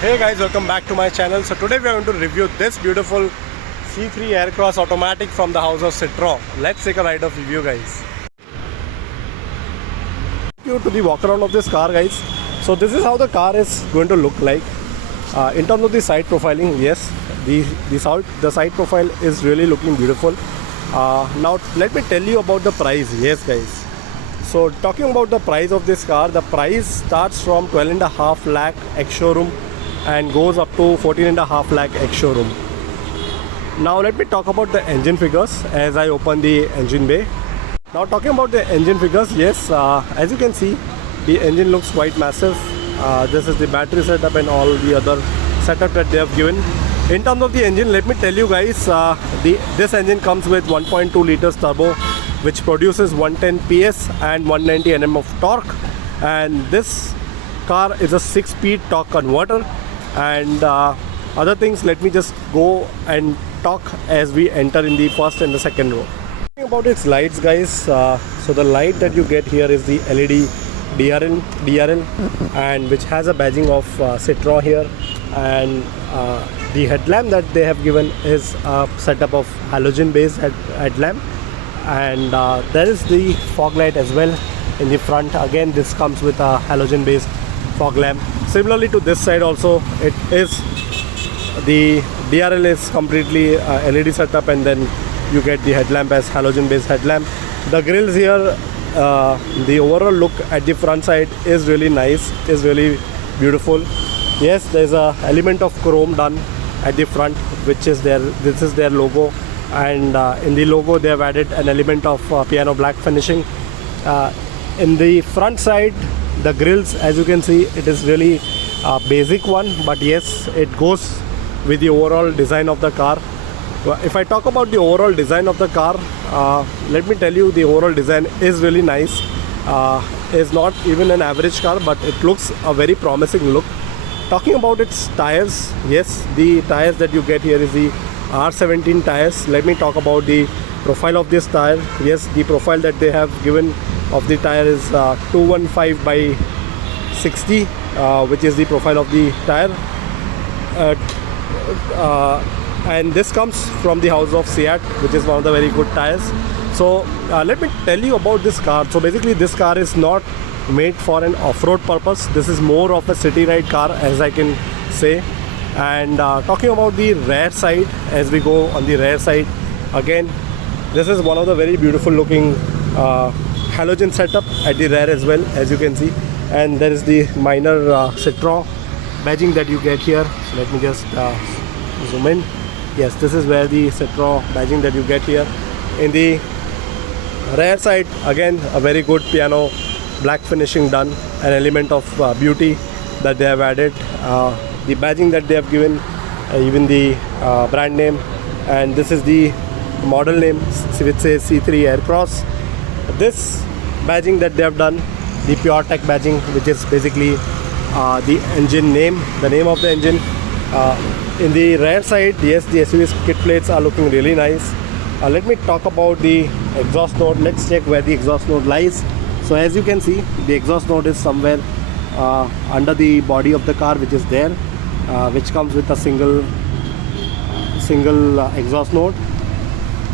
Hey guys, welcome back to my channel. So today we are going to review this beautiful C3 Aircross automatic from the house of Citroen. Let's take a ride of review, guys. You to the walk around of this car, guys. So this is how the car is going to look like. In terms of the side profiling, yes, the side profile is really looking beautiful. Now let me tell you about the price. Yes, guys. So talking about the price of this car, the price starts from 12.5 lakh ex-showroom and goes up to 14.5 lakh ex-showroom. Now let me talk about the engine figures as I open the engine bay. Now talking about the engine figures, yes, as you can see, the engine looks quite massive. This is the battery setup and all the other setup that they have given. In terms of the engine, let me tell you guys, this engine comes with 1.2 liters turbo, which produces 110 PS and 190 Nm of torque, and this car is a 6-speed torque converter. And other things, let me just go and talk as we enter in the first and the second row. Talking about its lights, guys, so the light that you get here is the LED DRL, and which has a badging of Citroen here, and the headlamp that they have given is a setup of halogen based headlamp, and there is the fog light as well in the front. Again, this comes with a halogen based fog lamp. Similarly to this side also, it is the DRL is completely LED setup, and then you get the headlamp as halogen based headlamp. The grills here, the overall look at the front side is really nice, is really beautiful. Yes, there's a element of chrome done at the front, which is this is their logo, and in the logo they have added an element of piano black finishing. In the front side, the grills, as you can see, it is really a basic one, but yes, it goes with the overall design of the car. If I talk about the overall design of the car, let me tell you, the overall design is really nice. Is not even an average car, but it looks a very promising look. Talking about its tires, yes, the tires that you get here is the R17 tires. Let me talk about the profile of this tire. Yes, the profile that they have given of the tire is 215 by 60, which is the profile of the tire, and this comes from the house of Seat, which is one of the very good tires. So let me tell you about this car. So basically, this car is not made for an off-road purpose. This is more of a city ride car, as I can say. And talking about the rear side, as we go on the rear side, again, this is one of the very beautiful looking halogen setup at the rear as well, as you can see. And there is the minor Citroen badging that you get here. Let me just zoom in. Yes, this is where the Citroen badging that you get here. In the rear side, again, a very good piano black finishing done, an element of beauty that they have added. The badging that they have given, even the brand name, and this is the model name, which says C3 Aircross. This badging that they have done, the Pure Tech badging, which is basically the engine name, the name of the engine. In the rear side, yes, the SUV skid plates are looking really nice. Let me talk about the exhaust note. Let's check where the exhaust note lies. So as you can see, the exhaust note is somewhere under the body of the car, which is there, which comes with a single exhaust note.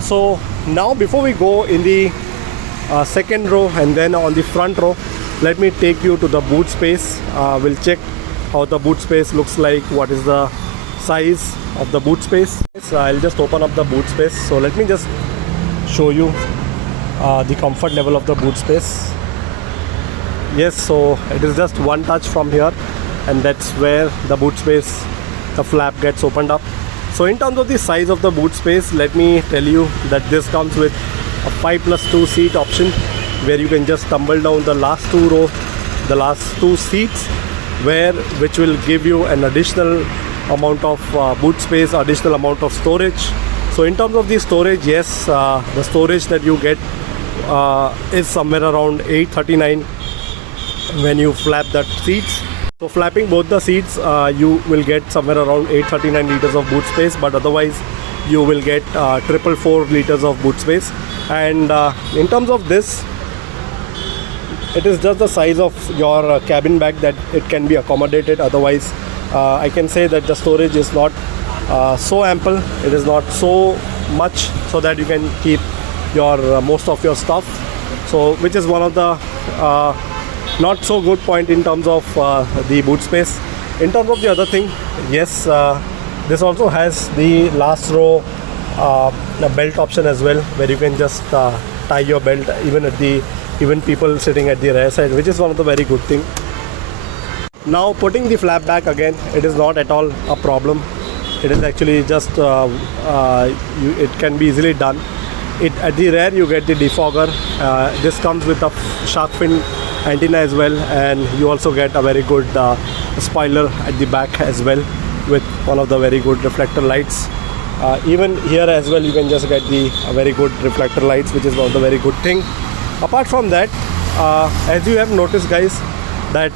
So now, before we go in the second row and then on the front row, let me take you to the boot space. We'll check how the boot space looks like, what is the size of the boot space. So I'll just open up the boot space. So let me just show you the comfort level of the boot space. Yes, so it is just one touch from here, and that's where the boot space, the flap gets opened up. So in terms of the size of the boot space, let me tell you that this comes with a 5+2 seat option, where you can just tumble down the last two seats, which will give you an additional amount of boot space, additional amount of storage. So in terms of the storage, yes, the storage that you get is somewhere around 839 when you flap the seats. So flapping both the seats, you will get somewhere around 839 liters of boot space, but otherwise you will get 444 liters of boot space. And in terms of this, it is just the size of your cabin bag that it can be accommodated. Otherwise I can say that the storage is not so ample. It is not so much so that you can keep your most of your stuff. So which is one of the not so good point in terms of the boot space. In terms of the other thing, yes, this also has the last row belt option as well, where you can just tie your belt even people sitting at the rear side, which is one of the very good thing. Now putting the flap back again, it is not at all a problem. It is actually just it can be easily done. At the rear you get the defogger. This comes with a shark fin antenna as well, and you also get a very good spoiler at the back as well, with one of the very good reflector lights. Even here as well you can just get the very good reflector lights, which is one of the very good thing. Apart from that, as you have noticed guys, that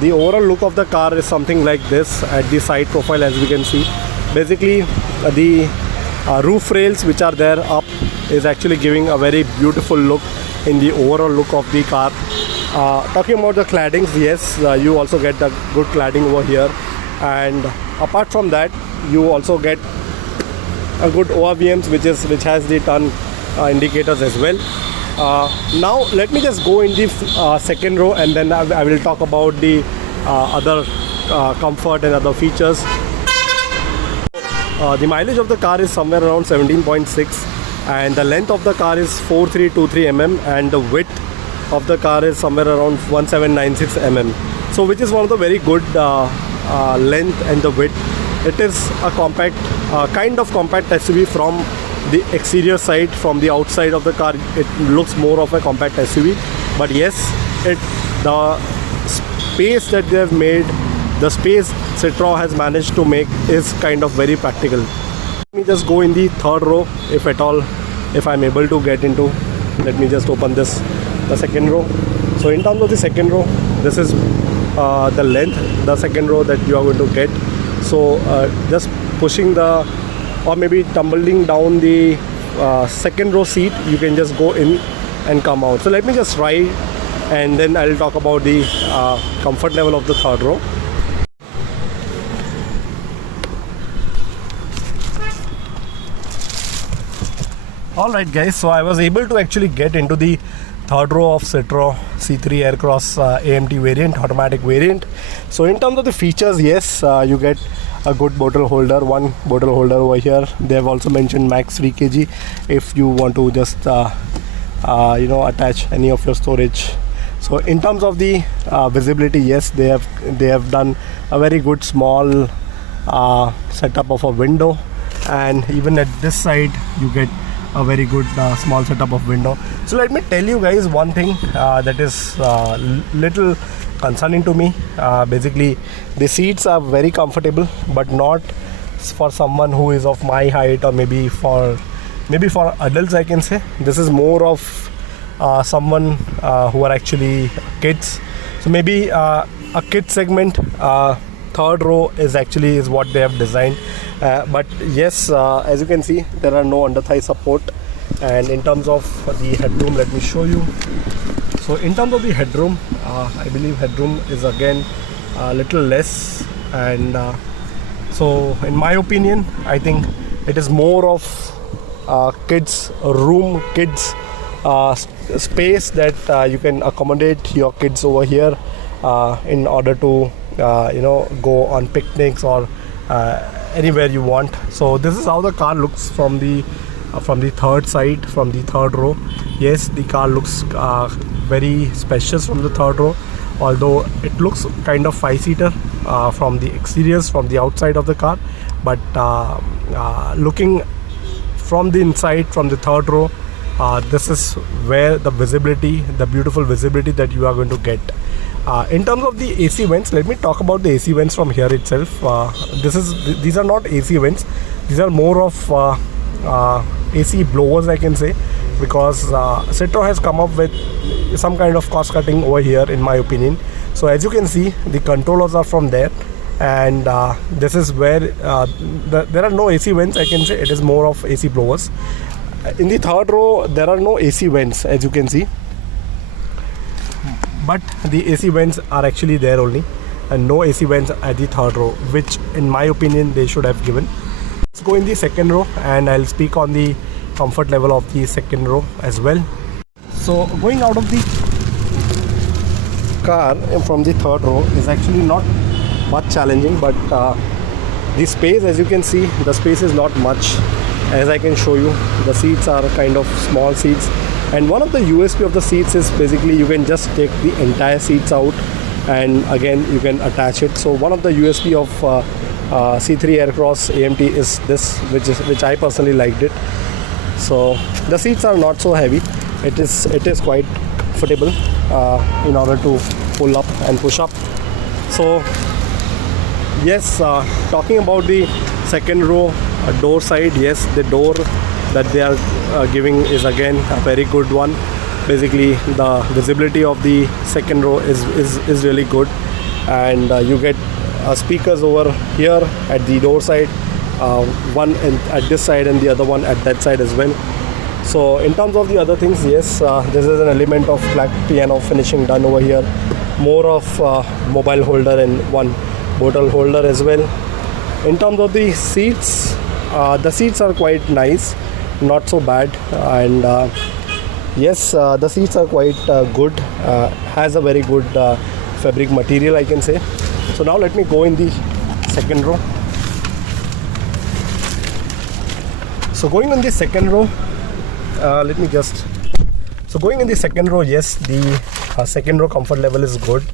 the overall look of the car is something like this at the side profile. As we can see, basically the roof rails which are there up is actually giving a very beautiful look in the overall look of the car. Talking about the claddings, yes, you also get the good cladding over here, and apart from that you also get a good ORVMs which has the turn indicators as well. Now let me just go in the second row, and then I will talk about the other comfort and other features. The mileage of the car is somewhere around 17.6, and the length of the car is 4323 mm, and the width of the car is somewhere around 1796 mm. So which is one of the very good length and the width. It is a compact, kind of compact SUV from the exterior side. From the outside of the car it looks more of a compact SUV, but yes, the space that they have made, the space Citroen has managed to make is kind of very practical. Let me just go in the third row, if at all, if I'm able to get into. Let me just open the second row. So in terms of the second row, this is the length, the second row that you are going to get. So just pushing or maybe tumbling down the second row seat, you can just go in and come out. So let me just try, and then I'll talk about the comfort level of the third row. Alright guys, so I was able to actually get into the third row of Citroen C3 Aircross AMT variant, automatic variant. So in terms of the features, yes, you get a good bottle holder, one bottle holder over here. They have also mentioned max 3 kg if you want to just attach any of your storage. So in terms of the visibility, yes, they have done a very good small setup of a window, and even at this side you get a very good small setup of window. So let me tell you guys one thing that is little concerning to me. Basically the seats are very comfortable, but not for someone who is of my height, or maybe for adults, I can say. This is more of someone who are actually kids. So maybe a kid segment, third row is what they have designed. But yes, as you can see, there are no under thigh support. And in terms of the headroom, let me show you. So in terms of the headroom, I believe headroom is again a little less, and so in my opinion, I think it is more of kids room, kids space that you can accommodate your kids over here in order to go on picnics or anywhere you want. So this is how the car looks from the third side, from the third row. Yes, the car looks very spacious from the third row, although it looks kind of 5-seater from the exteriors, from the outside of the car. But looking from the inside, from the third row, this is where the visibility, the beautiful visibility that you are going to get. In terms of the AC vents, let me talk about the AC vents from here itself. These are not AC vents, these are more of AC blowers, I can say, because Citroen has come up with some kind of cost cutting over here, in my opinion. So as you can see, the controllers are from there, and this is where there are no AC vents, I can say. It is more of AC blowers. In the third row, there are no AC vents, as you can see, but the AC vents are actually there only. and no AC vents at the third row, which in my opinion they should have given. Let's go in the second row and I'll speak on the comfort level of the second row as well. So going out of the car from the third row is actually not much challenging, but the space, as you can see, the space is not much. As I can show you, the seats are kind of small seats, and one of the USP of the seats is basically you can just take the entire seats out and again you can attach it. So one of the USP of C3 Aircross AMT is this, which I personally liked it. So the seats are not so heavy. It is quite comfortable in order to pull up and push up. So yes, talking about the second row door side, yes, the door that they are giving is again a very good one. Basically the visibility of the second row is really good, and you get speakers over here at the door side, one at this side and the other one at that side as well. So in terms of the other things, yes, this is an element of black piano finishing done over here, more of mobile holder and one bottle holder as well. In terms of the seats are quite nice, not so bad, and yes, the seats are quite good, has a very good fabric material, I can say. So now let me go in the second row. So going in the second row, going in the second row, yes, the second row comfort level is good,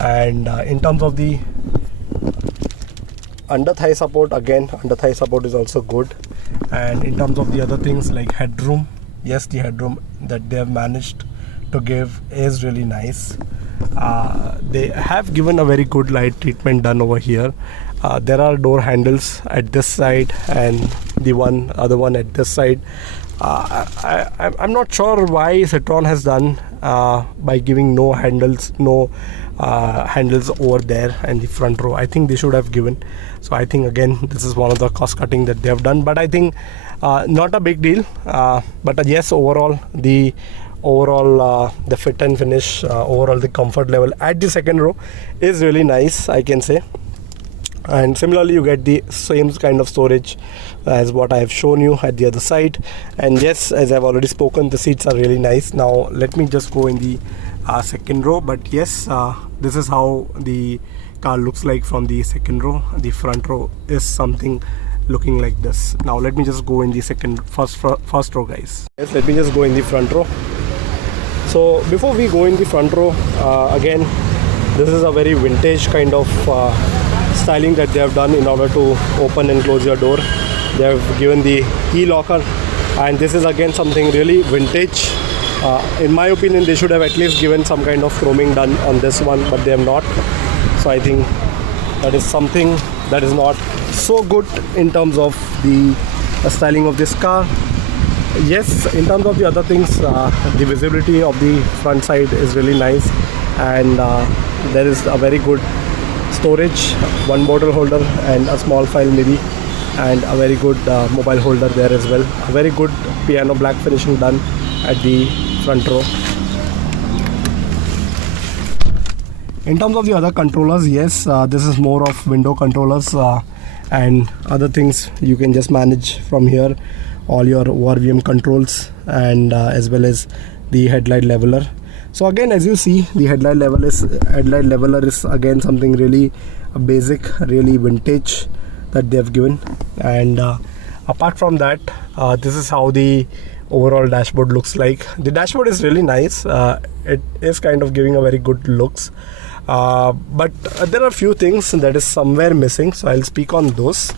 and in terms of the under thigh support, again under thigh support is also good, and in terms of the other things like headroom, yes, the headroom that they have managed to give is really nice. They have given a very good light treatment done over here. There are door handles at this side and the other one at this side. I'm not sure why Citroen has done by giving no handles over there and the front row. I think they should have given. So I think again this is one of the cost cutting that they have done, but I think not a big deal. But yes, overall the fit and finish, overall the comfort level at the second row is really nice, I can say. And similarly you get the same kind of storage as what I have shown you at the other side. And yes, as I've already spoken, the seats are really nice. Now let me just go in the second row. But yes, this is how the car looks like from the second row. The front row is something looking like this. Now let me just go in the first row, guys. Yes, let me just go in the front row. So before we go in the front row, again, this is a very vintage kind of styling that they have done in order to open and close your door. They have given the key locker, and this is again something really vintage. In my opinion, they should have at least given some kind of chroming done on this one, but they have not. So I think that is something that is not so good in terms of the styling of this car. Yes, in terms of the other things, the visibility of the front side is really nice, and there is a very good storage, one bottle holder and a small file maybe, and a very good mobile holder there as well. A very good piano black finishing done at the front row. In terms of the other controllers, yes, this is more of window controllers and other things you can just manage from here, all your ORVM controls, and as well as the headlight leveler. So again, as you see, the headlight leveler is again something really basic, really vintage that they have given. And apart from that, this is how the overall dashboard looks like. The dashboard is really nice. It is kind of giving a very good looks, but there are a few things that is somewhere missing, so I'll speak on those.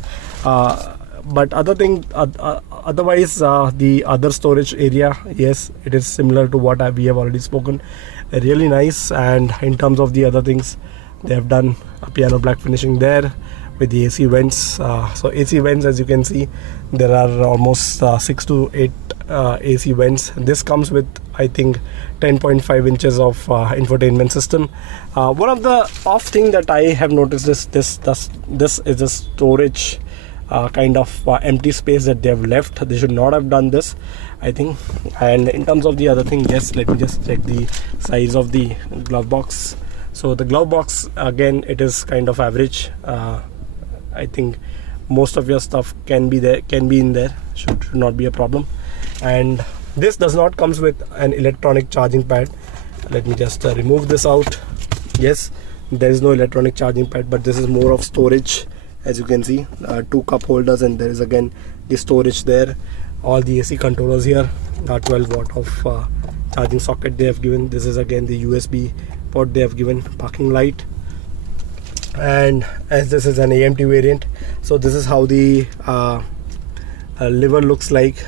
But otherwise, the other storage area, yes, it is similar to what we have already spoken. Really nice. And in terms of the other things, they have done a piano black finishing there with the AC vents. So AC vents, as you can see, there are almost 6 to 8 AC vents. This comes with, I think, 10.5 inches of infotainment system. One of the off thing that I have noticed is this is a storage kind of empty space that they have left. They should not have done this, I think. And in terms of the other thing, yes, let me just check the size of the glove box. So the glove box, again, it is kind of average. I think most of your stuff can be in there, should not be a problem. And this does not comes with an electronic charging pad. Let me just remove this out. Yes, there is no electronic charging pad, but this is more of storage. As you can see, 2 cup holders, and there is again the storage there. All the AC controllers here, 12 watt of charging socket they have given. This is again the USB port they have given, parking light. And as this is an AMT variant, so this is how the lever looks like,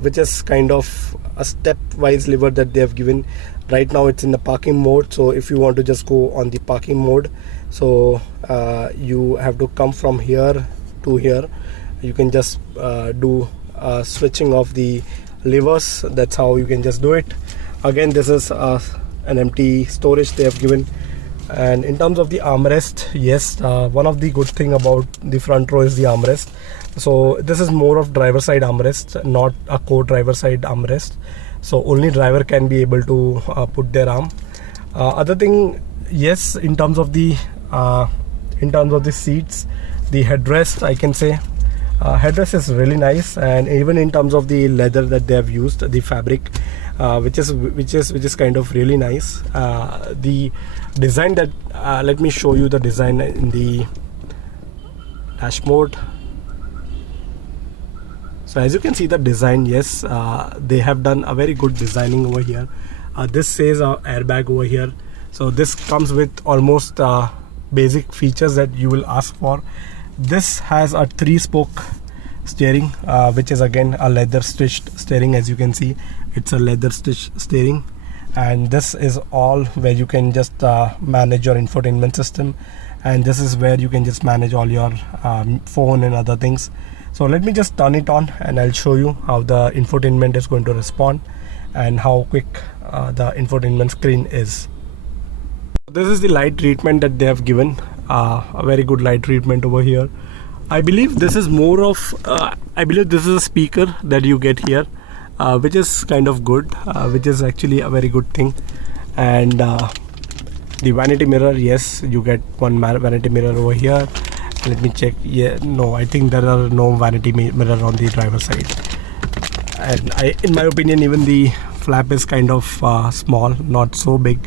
which is kind of a stepwise lever that they have given. Right now it's in the parking mode, so if you want to just go on the parking mode, so you have to come from here to here. You can just do switching of the levers. That's how you can just do it. Again, this is an empty storage they have given. And in terms of the armrest, yes, one of the good thing about the front row is the armrest. So this is more of driver side armrest, not a co-driver side armrest. So only driver can be able to put their arm. Other thing, yes, in terms of the seats, the headrest, I can say headrest is really nice, and even in terms of the leather that they have used, the fabric, which is kind of really nice. The design that let me show you the design in the dash mode. So as you can see the design, yes, they have done a very good designing over here. This says airbag over here, so this comes with almost basic features that you will ask for. This has a 3-spoke steering, which is again a leather stitched steering. As you can see, it's a leather stitched steering. And this is all where you can just manage your infotainment system, and this is where you can just manage all your phone and other things. So let me just turn it on and I'll show you how the infotainment is going to respond and how quick the infotainment screen is. This is the light treatment that they have given, a very good light treatment over here. I believe this is more of I believe this is a speaker that you get here, which is kind of good, which is actually a very good thing. And the vanity mirror, yes, you get one vanity mirror over here. Let me check. Yeah, no, I think there are no vanity mirror on the driver side. And in my opinion, even the flap is kind of small, not so big.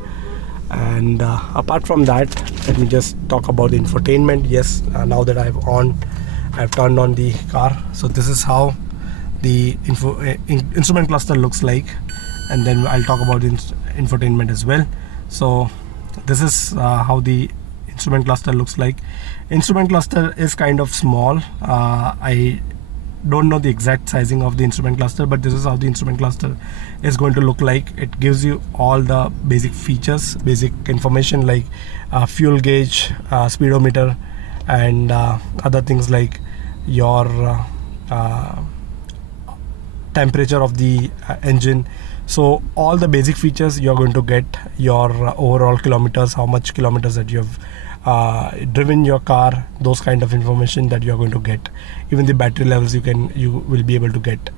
And apart from that, let me just talk about the infotainment. Yes, now that I've turned on the car, so this is how the instrument cluster looks like, and then I'll talk about the infotainment as well. So this is how the instrument cluster looks like. Instrument cluster is kind of small. I don't know the exact sizing of the instrument cluster, but this is how the instrument cluster is going to look like. It gives you all the basic features, basic information like fuel gauge, speedometer, and other things like your temperature of the engine. So all the basic features you are going to get, your overall kilometers, how much kilometers that you have driven your car, those kind of information that you are going to get. Even the battery levels you will be able to get.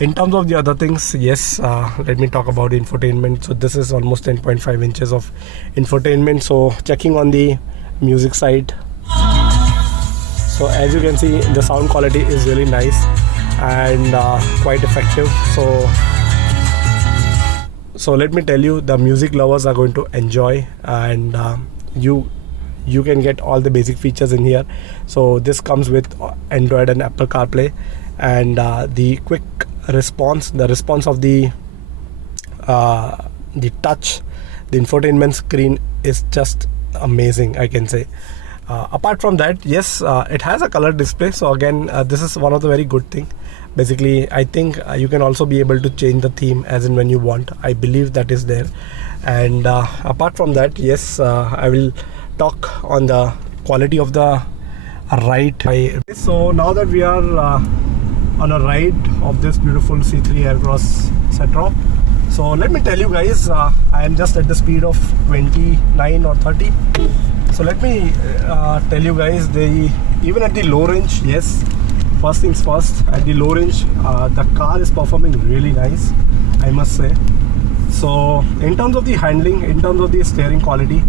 In terms of the other things, yes, let me talk about infotainment. So this is almost 10.5 inches of infotainment. So checking on the music side, so as you can see, the sound quality is really nice and quite effective. So let me tell you, the music lovers are going to enjoy, and you can get all the basic features in here. So this comes with Android and Apple CarPlay, and the quick response, the response of the touch, the infotainment screen is just amazing, I can say. Apart from that, yes, it has a color display. So again, this is one of the very good thing. Basically, I think you can also be able to change the theme as and when you want. I believe that is there. And apart from that, yes, I will talk on the quality of the ride. So now that we are on a ride of this beautiful C3 Aircross Citroen, so let me tell you guys, I am just at the speed of 29 or 30. So let me tell you guys, even at the low range, yes, first things first, at the low range, the car is performing really nice, I must say. So in terms of the handling, in terms of the steering quality,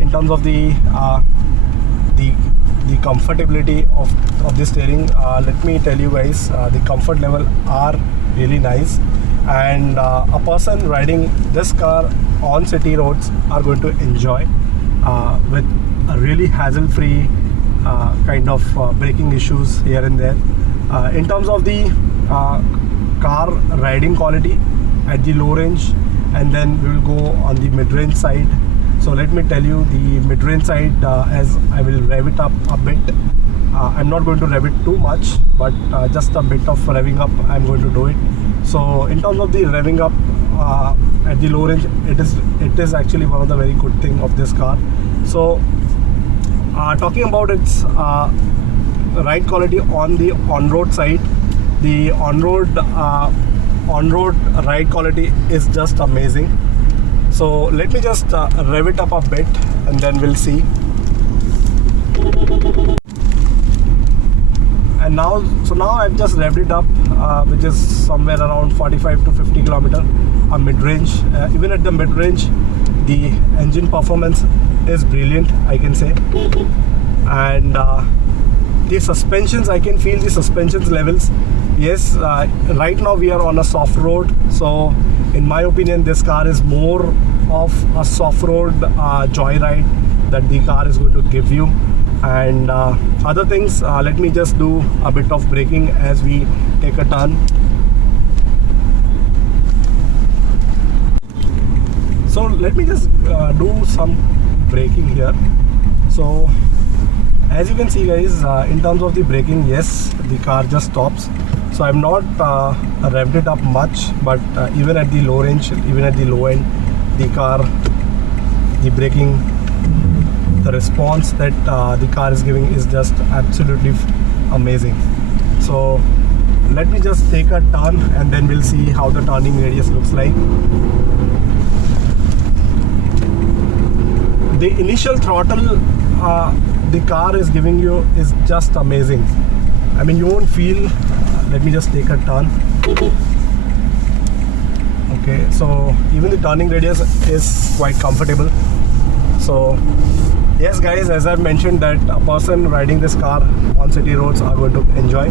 in terms of the comfortability of the steering. Let me tell you guys, the comfort level are really nice, and a person riding this car on city roads are going to enjoy with a really hassle-free kind of braking issues here and there. In terms of the car riding quality at the low range, and then we will go on the mid-range side. So let me tell you the mid-range side, as I will rev it up a bit. I'm not going to rev it too much, but just a bit of revving up I'm going to do it. So in terms of the revving up at the low range, it is actually one of the very good thing of this car. So talking about its ride quality on the on-road side, the on-road ride quality is just amazing. So let me just rev it up a bit, and then we'll see. And now I've just revved it up, which is somewhere around 45 to 50 kilometer, a mid-range. Even at the mid-range, the engine performance is brilliant, I can say. And the suspensions, I can feel the suspensions levels. Yes, right now we are on a soft road, so in my opinion this car is more of a soft road joyride that the car is going to give you. And other things, let me just do a bit of braking as we take a turn. So let me just do some braking here. So as you can see guys, in terms of the braking, yes, the car just stops. So I'm not revved it up much, but even at the low range, even at the low end, the braking, the response that the car is giving is just absolutely amazing. So let me just take a turn, and then we'll see how the turning radius looks like. The initial throttle the car is giving you is just amazing. I mean, you won't feel. Let me just take a turn. Okay, so even the turning radius is quite comfortable. So yes guys, as I've mentioned, that a person riding this car on city roads are going to enjoy.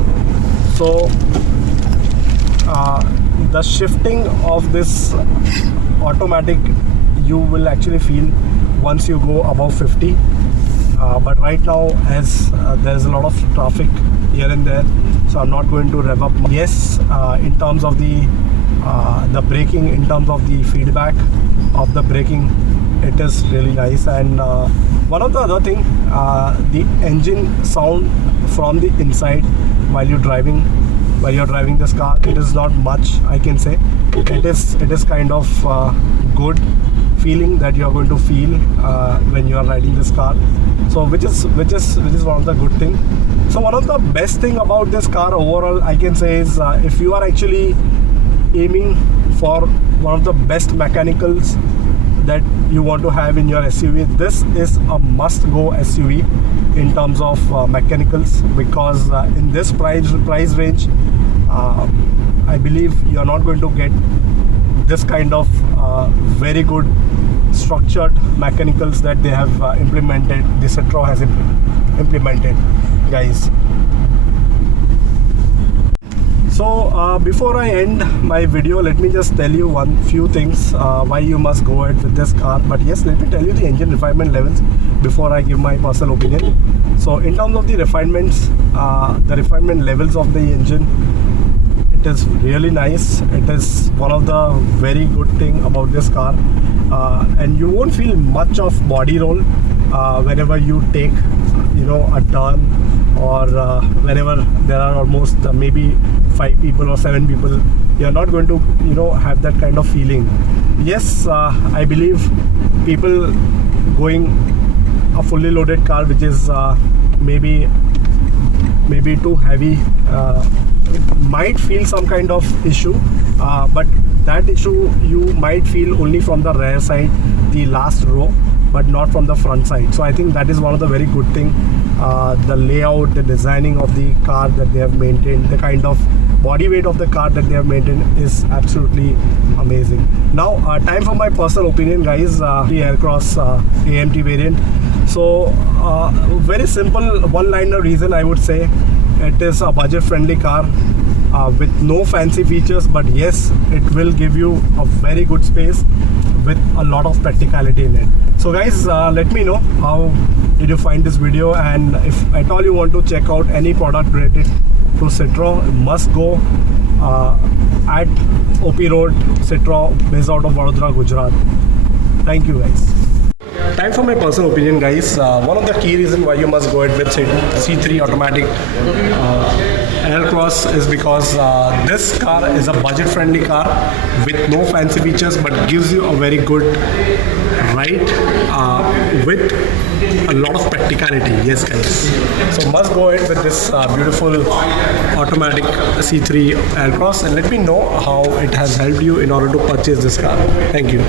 So the shifting of this automatic you will actually feel once you go above 50. But right now, as there's a lot of traffic here and there, so I'm not going to rev up. Yes, in terms of the braking, in terms of the feedback of the braking, it is really nice. And one of the other thing, the engine sound from the inside while you're driving this car, it is not much, I can say. It is kind of good feeling that you are going to feel when you are riding this car. So which is one of the good thing. So one of the best thing about this car overall, I can say, is if you are actually aiming for one of the best mechanicals that you want to have in your SUV, this is a must-go SUV in terms of mechanicals, because in this price range, I believe you are not going to get this kind of very good structured mechanicals that they have implemented, the Citroen has implemented, guys. So before I end my video, let me just tell you few things why you must go ahead with this car. But yes, let me tell you the engine refinement levels before I give my personal opinion. So in terms of the refinements, the refinement levels of the engine, it is really nice. It is one of the very good thing about this car, and you won't feel much of body roll whenever you take a turn, or whenever there are almost maybe 5 people or 7 people. You're not going to have that kind of feeling. Yes, I believe people going a fully loaded car which is maybe too heavy might feel some kind of issue, but that issue you might feel only from the rear side, the last row. but not from the front side. So I think that is one of the very good thing. The layout, the designing of the car that they have maintained, the kind of body weight of the car that they have maintained is absolutely amazing. Now time for my personal opinion, guys. The Aircross AMT variant. So very simple one-liner reason I would say. It is a budget-friendly car with no fancy features, but yes, it will give you a very good space with a lot of practicality in it. So guys, let me know how did you find this video, and if at all you want to check out any product related to Citroen, must go at OP Road, Citroen, based out of Vadodara, Gujarat. Thank you guys. Time for my personal opinion, guys. One of the key reasons why you must go ahead with C3 automatic Aircross is because this car is a budget-friendly car with no fancy features, but gives you a very good ride with a lot of practicality. Yes, guys. So must go ahead with this beautiful automatic C3 Aircross, and let me know how it has helped you in order to purchase this car. Thank you.